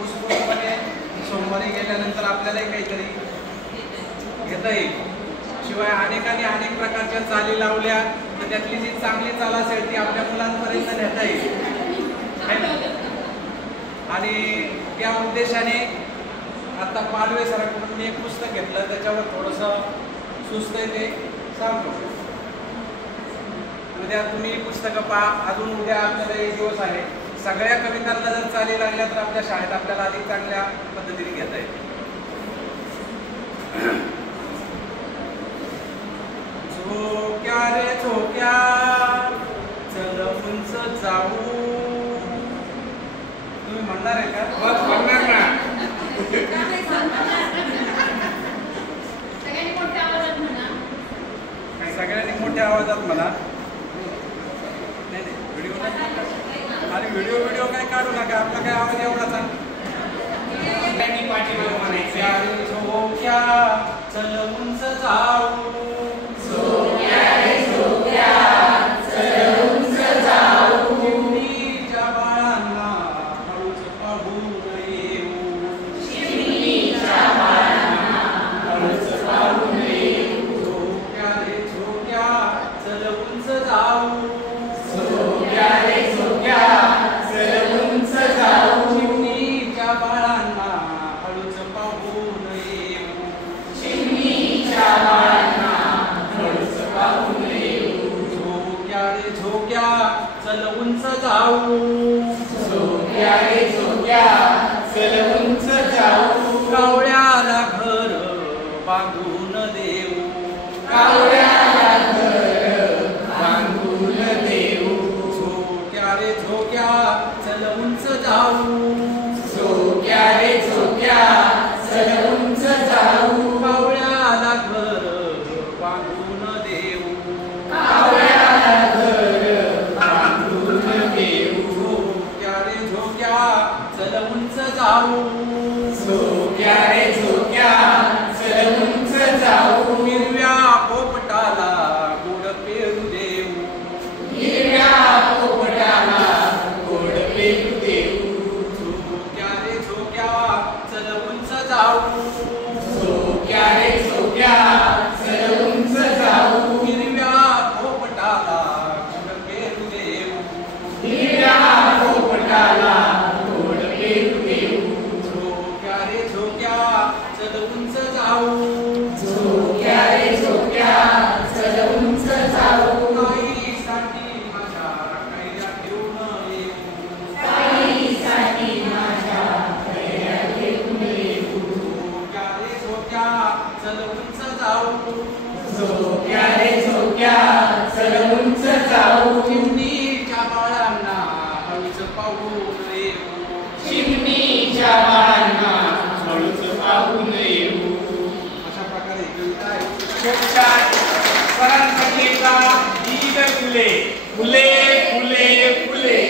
उत्स्फूर्तपणे सोमवारी गेल्यानंतर आपल्यालाही काहीतरी घेता येईल. शिवाय अनेकांनी अनेक प्रकारच्या चाली लावल्या तर त्यातली जी चांगली चाल असेल ती आपल्या मुलांपर्यंत नेता येईल. आणि त्या उद्देशाने आता पालवे सरांकडून मी एक पुस्तक घेतलं, त्याच्यावर थोडंसं सुस्त आहे ते सांगतो. उद्या तुम्ही पुस्तकं पहा. अजून उद्या आपल्याला एक दिवस आहे. सगळ्या कवितांना जर चाली लागल्या तर आपल्या शाळेत आपल्याला अधिक चांगल्या पद्धतीने घेता येईल. झोक्या रे झोक्या चल उंच जाऊ. तुम्ही म्हणणार आहे का? बस म्हणणार ना. सगळ्यांनी मोठ्या आवाजात म्हणा. नाही व्हिडिओ आणि व्हिडिओ काय काढू नका. आपला काय आवाज एवढाच आहे. झोक्या चल उंच जाऊ. चल उंच जाऊ. झोक्या रे झोक्या चल उंच जाऊ. कावळ्याला घर बांधून देऊ. कावळ्याला घर बांधून देऊ. झोक्या रे झोक्या चल उंच जाऊ. झोक्या रे झोक्या चल उंच जाऊ. कावळ्याला घर बांधून देऊ. कावळ्याला चल उंच जाऊ. झोक्या रे झोक्या चल उंच जाऊ. हिरव्या पोपटाला गोड पेरू देऊ. हिरव्या पोपटाला गोड पेरू देऊ. झोक्या रे झोक्या चल उंच जाऊ. झोक्या रे झोक्या चल उंच जाऊ. हिरव्या पोपटाला गोड पेरू देऊ. हिरव्या पोपटाला चल उंच जाऊ. झोक्या रे झोक्या चल उंच जाऊ. काहीसाठी माझ्या कैऱ्या घेऊन येऊ. काहीसाठी माझ्या कैऱ्या घेऊन येऊ. झोक्या रे झोक्या चल उंच जाऊ. झोक्या रे झोक्या चल उंच जाऊ. चिमणीच्या बाळांना हळूच पाहून येऊ. चिमणीच्या बाळांना पाहून येऊ. अशा प्रकारे कविता आहे. सरांसाठी एकदा गीत फुले फुले फुले फुले.